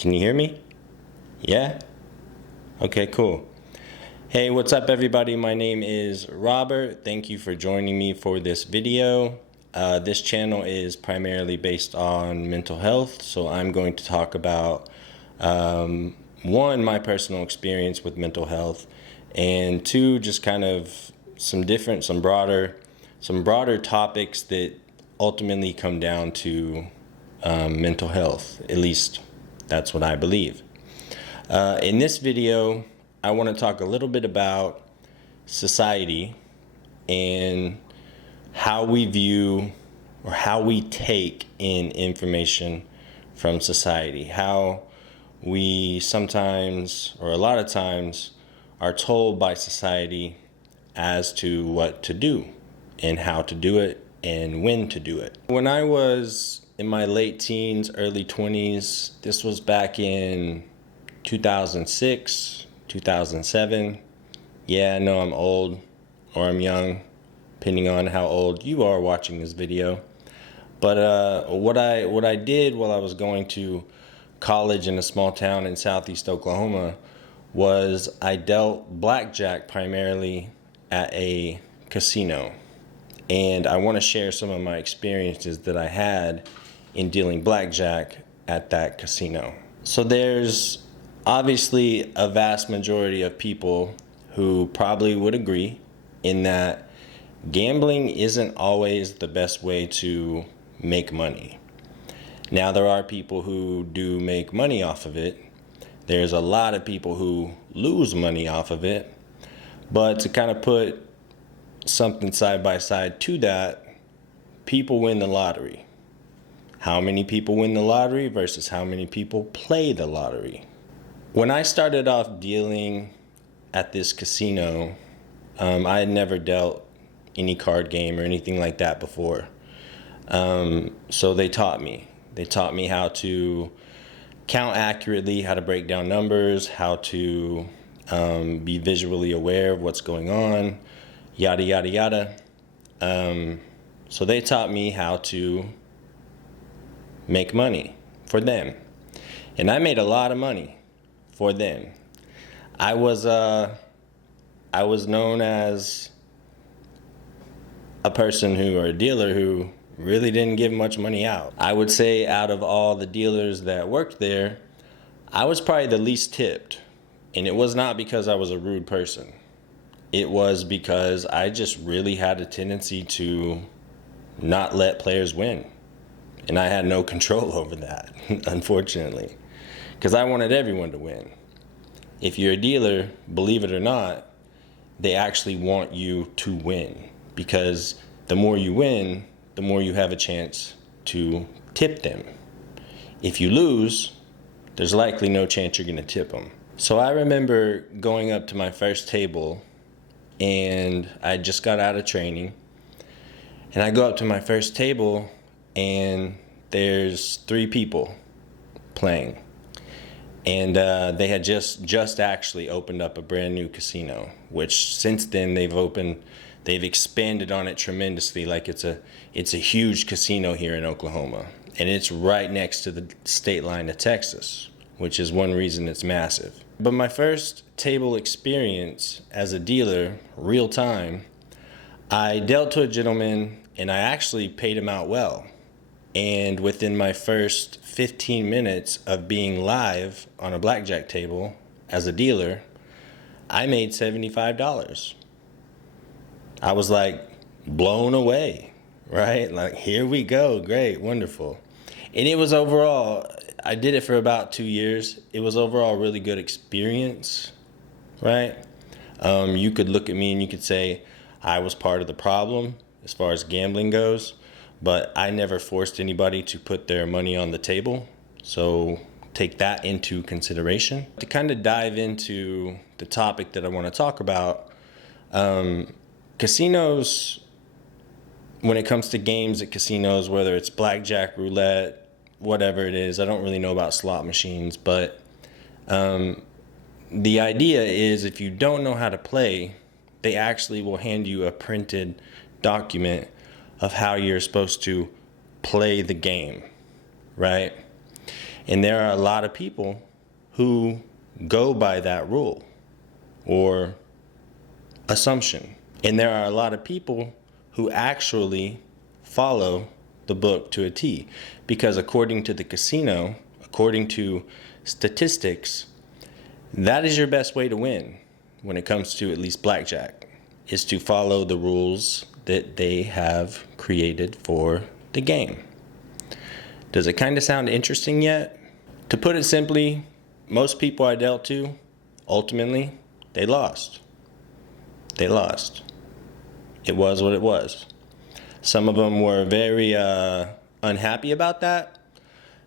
Can you hear me? Yeah? Okay, cool. Hey, what's up everybody? My name is Robert. Thank you for joining me for this video. This channel is primarily based on mental health, so I'm going to talk about one, my personal experience with mental health, and two, just kind of some broader topics that ultimately come down to mental health. At least that's what I believe. In this video, I want to talk a little bit about society and how we view or how we take in information from society. How we sometimes, or a lot of times, are told by society as to what to do and how to do it and when to do it. When I was in my late teens, early 20s, this was back in 2006, 2007. Yeah, I know I'm old or I'm young, depending on how old you are watching this video. But what I did while I was going to college in a small town in southeast Oklahoma was I dealt blackjack primarily at a casino. And I want to share some of my experiences that I had in dealing blackjack at that casino. So there's obviously a vast majority of people who probably would agree in that gambling isn't always the best way to make money. Now, there are people who do make money off of it. There's a lot of people who lose money off of it. But to kind of put something side by side to that, people win the lottery. How many people win the lottery versus how many people play the lottery? When I started off dealing at this casino, I had never dealt any card game or anything like that before. So they taught me. They taught me how to count accurately, how to break down numbers, how to be visually aware of what's going on, yada, yada, yada. So they taught me how to make money for them. And I made a lot of money for them. I was known as a person or a dealer who really didn't give much money out. I would say out of all the dealers that worked there, I was probably the least tipped. And it was not because I was a rude person. It was because I just really had a tendency to not let players win. And I had no control over that, unfortunately, because I wanted everyone to win. If you're a dealer, believe it or not, they actually want you to win, because the more you win, the more you have a chance to tip them. If you lose, there's likely no chance you're going to tip them. So I remember going up to my first table, and I just got out of training, and I go up to my first table, and there's 3 people playing. And they had just actually opened up a brand new casino, which since then they've expanded on it tremendously. Like it's a huge casino here in Oklahoma, and it's right next to the state line of Texas, which is one reason it's massive. But my first table experience as a dealer, real time, I dealt to a gentleman and I actually paid him out well. And within my first 15 minutes of being live on a blackjack table as a dealer, I made $75. I was like blown away, right? Like, here we go, great, wonderful. And it was overall, I did it for about 2 years. It was overall a really good experience, right? You could look at me and you could say I was part of the problem as far as gambling goes. But I never forced anybody to put their money on the table. So take that into consideration. To kind of dive into the topic that I want to talk about, casinos, when it comes to games at casinos, whether it's blackjack, roulette, whatever it is, I don't really know about slot machines, but the idea is if you don't know how to play, they actually will hand you a printed document of how you're supposed to play the game, right? And there are a lot of people who go by that rule or assumption. And there are a lot of people who actually follow the book to a T, because according to the casino, according to statistics, that is your best way to win when it comes to at least blackjack, is to follow the rules that they have created for the game. Does it kind of sound interesting yet? To put it simply, most people I dealt to, ultimately, they lost. They lost. It was what it was. Some of them were very unhappy about that.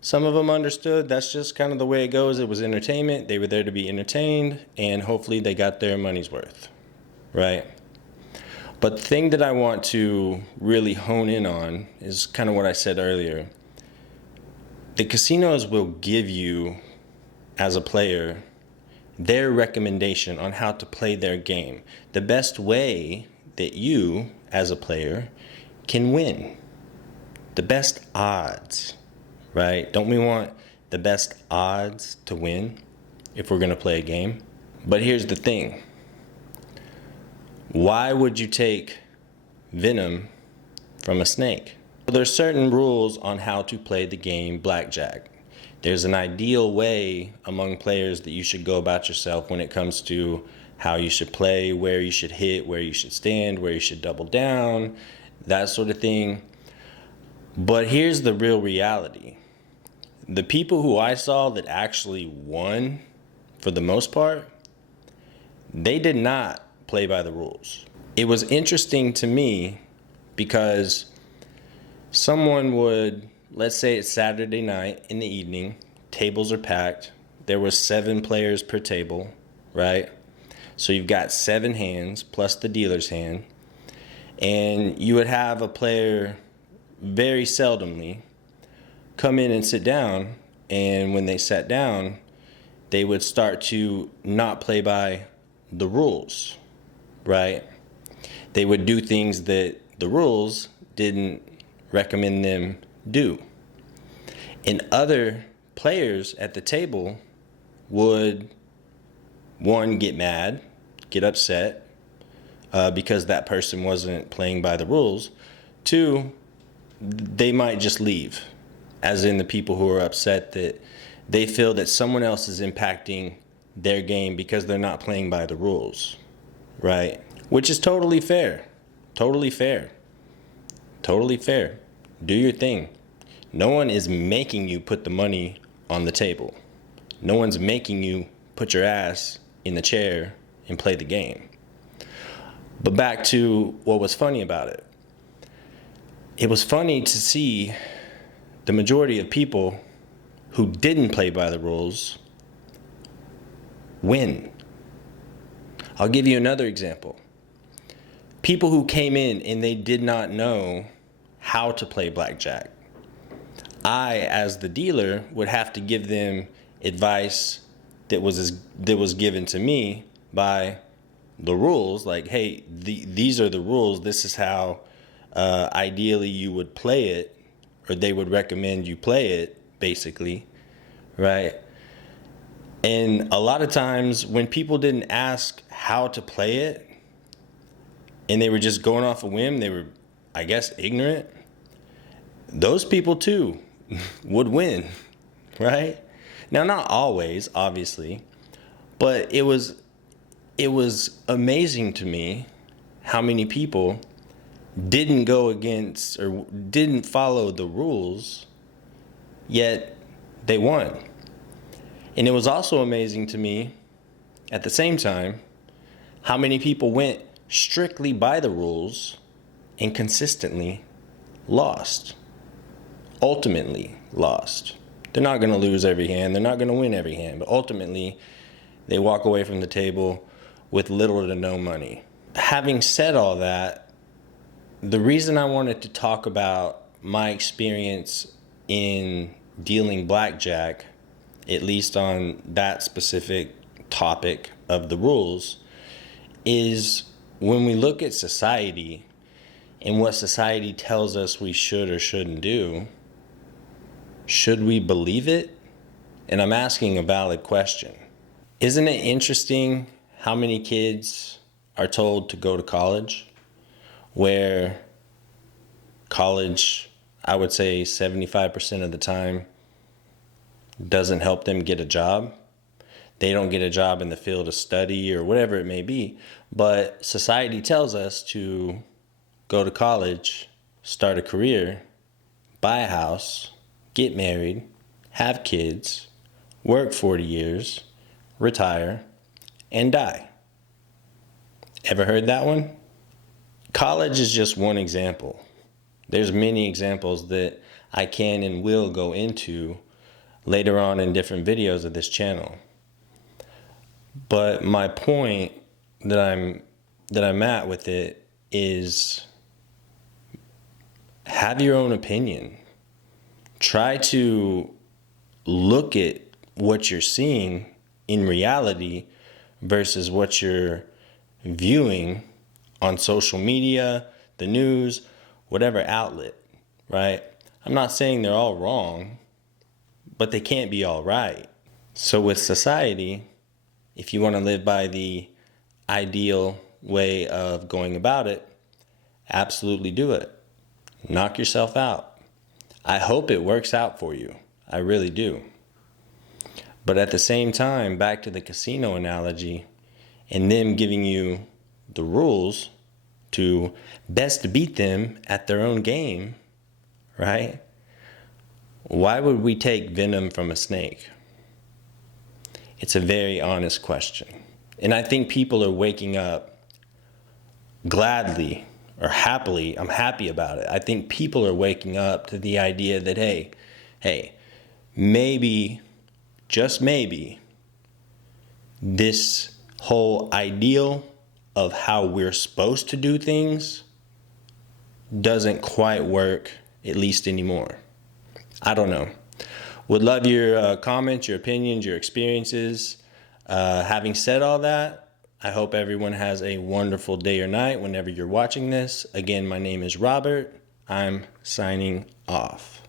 Some of them understood that's just kind of the way it goes. It was entertainment. They were there to be entertained, and hopefully they got their money's worth, right? But the thing that I want to really hone in on is kind of what I said earlier. The casinos will give you, as a player, their recommendation on how to play their game. The best way that you, as a player, can win. The best odds, right? Don't we want the best odds to win if we're going to play a game? But here's the thing. Why would you take venom from a snake? There's certain rules on how to play the game blackjack. There's an ideal way among players that you should go about yourself when it comes to how you should play, where you should hit, where you should stand, where you should double down, that sort of thing. But here's the real reality. The people who I saw that actually won, for the most part, they did not play by the rules. It was interesting to me because someone would, let's say it's Saturday night in the evening, tables are packed, there were 7 players per table, right? So you've got 7 hands plus the dealer's hand, and you would have a player very seldomly come in and sit down, and when they sat down, they would start to not play by the rules, right? They would do things that the rules didn't recommend them do. And other players at the table would, one, get mad, get upset because that person wasn't playing by the rules. 2, they might just leave, as in the people who are upset that they feel that someone else is impacting their game because they're not playing by the rules, right? Which is totally fair, totally fair, totally fair. Do your thing. No one is making you put the money on the table. No one's making you put your ass in the chair and play the game. But back to what was funny about it. It was funny to see the majority of people who didn't play by the rules win. I'll give you another example. People who came in and they did not know how to play blackjack. I, as the dealer, would have to give them advice that was given to me by the rules. Like, hey, these are the rules. This is how ideally you would play it, or they would recommend you play it, basically, right? And a lot of times when people didn't ask how to play it, and they were just going off a whim, they were, I guess, ignorant, those people too would win, right? Now, not always, obviously, but it was amazing to me how many people didn't go against or didn't follow the rules, yet they won. And it was also amazing to me, at the same time, how many people went strictly by the rules and consistently lost. Ultimately lost. They're not going to lose every hand. They're not going to win every hand. But ultimately, they walk away from the table with little to no money. Having said all that, the reason I wanted to talk about my experience in dealing blackjack, at least on that specific topic of the rules, is when we look at society and what society tells us we should or shouldn't do, should we believe it And I'm asking a valid question. Isn't it interesting how many kids are told to go to college, where college, I would say 75% of the time, doesn't help them get a job? They don't get a job in the field of study or whatever it may be, but society tells us to go to college, start a career, buy a house, get married, have kids, work 40 years, retire, and die. Ever heard that one? College is just one example. There's many examples that I can and will go into later on in different videos of this channel. But my point that I'm at with it is, have your own opinion. Try to look at what you're seeing in reality versus what you're viewing on social media, the news, whatever outlet, right? I'm not saying they're all wrong, but they can't be all right. So with society, if you want to live by the ideal way of going about it, absolutely do it. Knock yourself out. I hope it works out for you. I really do. But at the same time, back to the casino analogy and them giving you the rules to best beat them at their own game, right? Why would we take venom from a snake? It's a very honest question. And I think people are waking up gladly or happily. I'm happy about it. I think people are waking up to the idea that, hey, maybe, just maybe, this whole ideal of how we're supposed to do things doesn't quite work, at least anymore. I don't know. Would love your comments, your opinions, your experiences. Having said all that, I hope everyone has a wonderful day or night whenever you're watching this. Again, my name is Robert. I'm signing off.